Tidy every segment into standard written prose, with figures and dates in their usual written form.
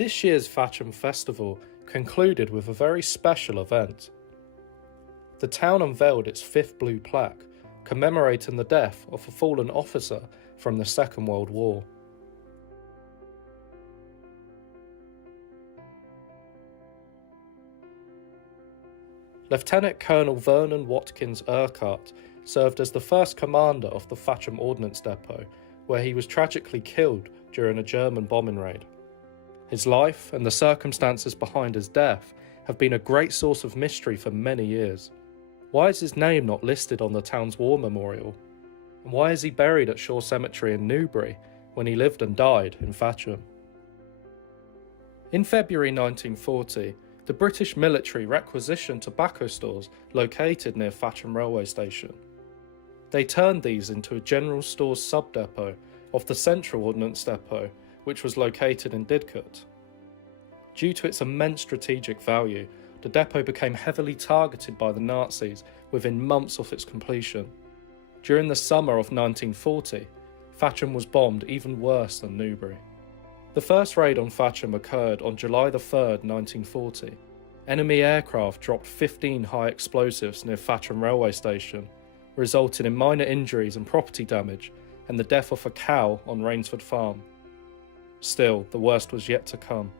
This year's Thatcham Festival concluded with a very special event. The town unveiled its 5th blue plaque, commemorating the death of a fallen officer from the Second World War. Lieutenant Colonel Vernon Watkins Urquhart served as the first commander of the Thatcham Ordnance Depot, where he was tragically killed during a German bombing raid. His life and the circumstances behind his death have been a great source of mystery for many years. Why is his name not listed on the town's war memorial? And why is he buried at Shore Cemetery in Newbury when he lived and died in Thatcham? In February 1940, the British military requisitioned tobacco stores located near Thatcham railway station. They turned these into a general stores sub-depot of the Central Ordnance Depot, which was located in Didcot. Due to its immense strategic value, the depot became heavily targeted by the Nazis within months of its completion. During the summer of 1940, Thatcham was bombed even worse than Newbury. The first raid on Thatcham occurred on July 3rd, 1940. Enemy aircraft dropped 15 high explosives near Thatcham railway station, resulting in minor injuries and property damage and the death of a cow on Rainsford Farm. Still, the worst was yet to come.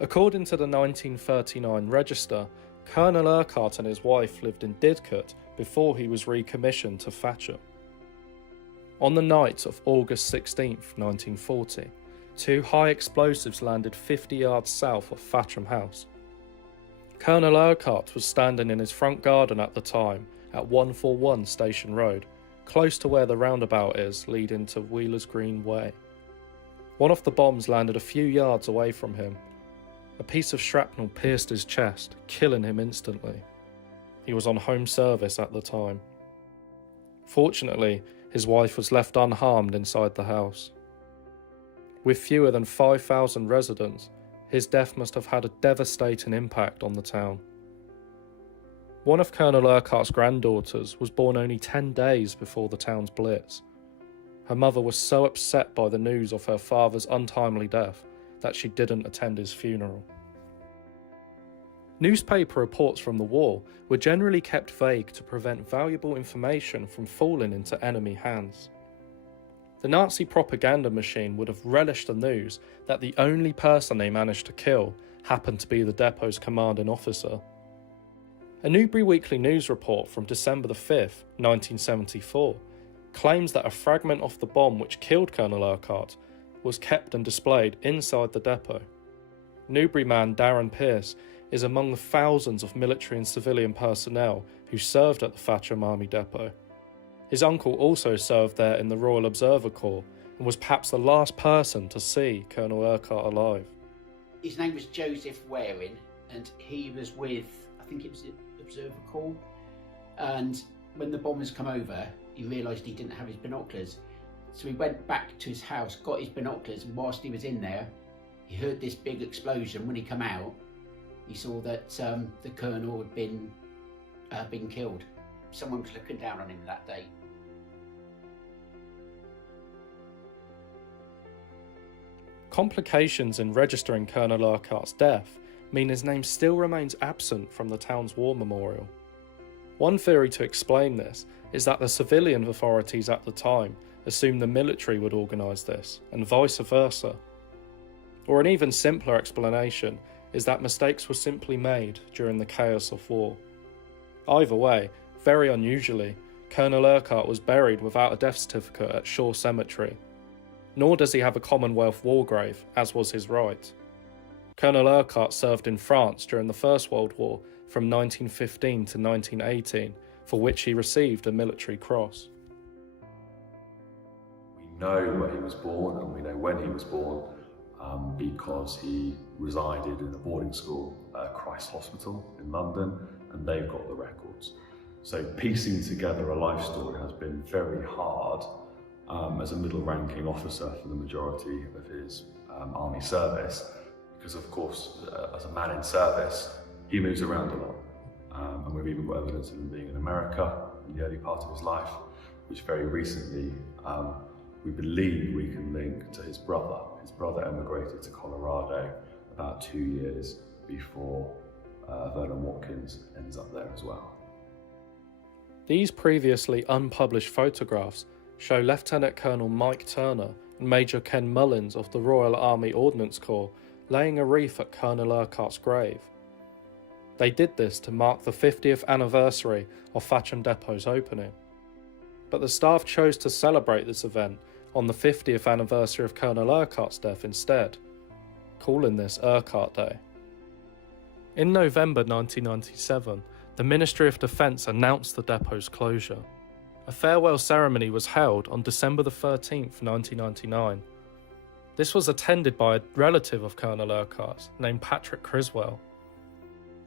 According to the 1939 register, Colonel Urquhart and his wife lived in Didcot before he was recommissioned to Thatcham. On the night of August 16, 1940, 2 high explosives landed 50 yards south of Thatcham House. Colonel Urquhart was standing in his front garden at the time at 141 Station Road, close to where the roundabout is leading to Wheeler's Green Way. One of the bombs landed a few yards away from him. A piece of shrapnel pierced his chest, killing him instantly. He was on home service at the time. Fortunately, his wife was left unharmed inside the house. With fewer than 5,000 residents, his death must have had a devastating impact on the town. One of Colonel Urquhart's granddaughters was born only 10 days before the town's blitz. Her mother was so upset by the news of her father's untimely death that she didn't attend his funeral. Newspaper reports from the war were generally kept vague to prevent valuable information from falling into enemy hands. The Nazi propaganda machine would have relished the news that the only person they managed to kill happened to be the depot's commanding officer. A Newbury Weekly News report from December 5th, 1974, claims that a fragment of the bomb which killed Colonel Urquhart was kept and displayed inside the depot. Newbury man Darren Pearce is among the thousands of military and civilian personnel who served at the Thatcham Army Depot. His uncle also served there in the Royal Observer Corps and was perhaps the last person to see Colonel Urquhart alive. His name was Joseph Waring, and he was with, I think it was the Observer Corps, and when the bombers come over, he realised he didn't have his binoculars. So he went back to his house, got his binoculars, and whilst he was in there, he heard this big explosion. When he came out, he saw that the colonel had been killed. Someone was looking down on him that day. Complications in registering Colonel Urquhart's death mean his name still remains absent from the town's war memorial. One theory to explain this is that the civilian authorities at the time assumed the military would organise this, and vice versa. Or an even simpler explanation is that mistakes were simply made during the chaos of war. Either way, very unusually, Colonel Urquhart was buried without a death certificate at Shore Cemetery. Nor does he have a Commonwealth war grave, as was his right. Colonel Urquhart served in France during the First World War from 1915 to 1918, for which he received a military cross. We know where he was born and we know when he was born because he resided in a boarding school at Christ Hospital in London, and they've got the records. So piecing together a life story has been very hard as a middle-ranking officer for the majority of his army service, because of course, as a man in service, he moves around a lot. And we've even got evidence of him being in America in the early part of his life, which very recently we believe we can link to his brother. His brother emigrated to Colorado about 2 years before Vernon Watkins ends up there as well. These previously unpublished photographs show Lieutenant Colonel Mike Turner and Major Ken Mullins of the Royal Army Ordnance Corps laying a wreath at Colonel Urquhart's grave. They did this to mark the 50th anniversary of Thatcham Depot's opening. But the staff chose to celebrate this event on the 50th anniversary of Colonel Urquhart's death instead, calling this Urquhart Day. In November 1997, the Ministry of Defence announced the depot's closure. A farewell ceremony was held on December 13th, 1999. This was attended by a relative of Colonel Urquhart's named Patrick Criswell.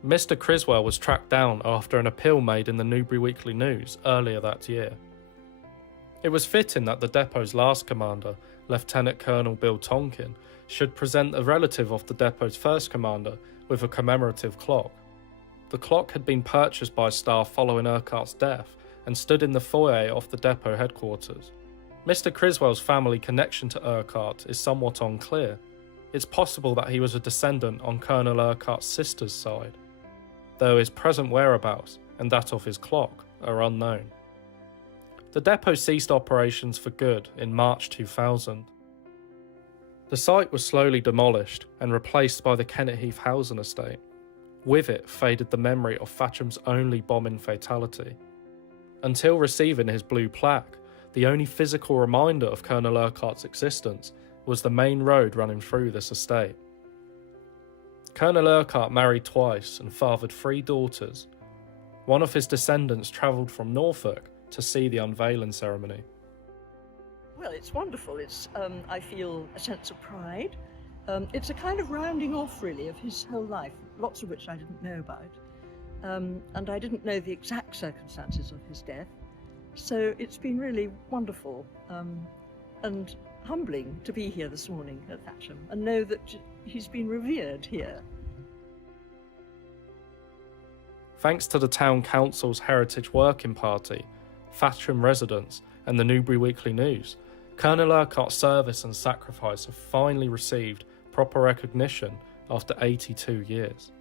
Mr. Criswell was tracked down after an appeal made in the Newbury Weekly News earlier that year. It was fitting that the depot's last commander, Lieutenant Colonel Bill Tonkin, should present a relative of the depot's first commander with a commemorative clock. The clock had been purchased by staff following Urquhart's death and stood in the foyer of the depot headquarters. Mr. Criswell's family connection to Urquhart is somewhat unclear. It's possible that he was a descendant on Colonel Urquhart's sister's side, though his present whereabouts and that of his clock are unknown. The depot ceased operations for good in March 2000. The site was slowly demolished and replaced by the Kennet Heath housing estate. With it faded the memory of Thatcham's only bombing fatality. Until receiving his blue plaque, the only physical reminder of Colonel Urquhart's existence was the main road running through this estate. Colonel Urquhart married twice and fathered 3 daughters. One of his descendants travelled from Norfolk to see the unveiling ceremony. Well, it's wonderful. I feel a sense of pride. It's a kind of rounding off, really, of his whole life, lots of which I didn't know about. And I didn't know the exact circumstances of his death. So it's been really wonderful and humbling to be here this morning at Thatcham and know that he's been revered here. Thanks to the Town Council's Heritage Working Party, Thatcham residents and the Newbury Weekly News, Colonel Urquhart's service and sacrifice have finally received proper recognition after 82 years.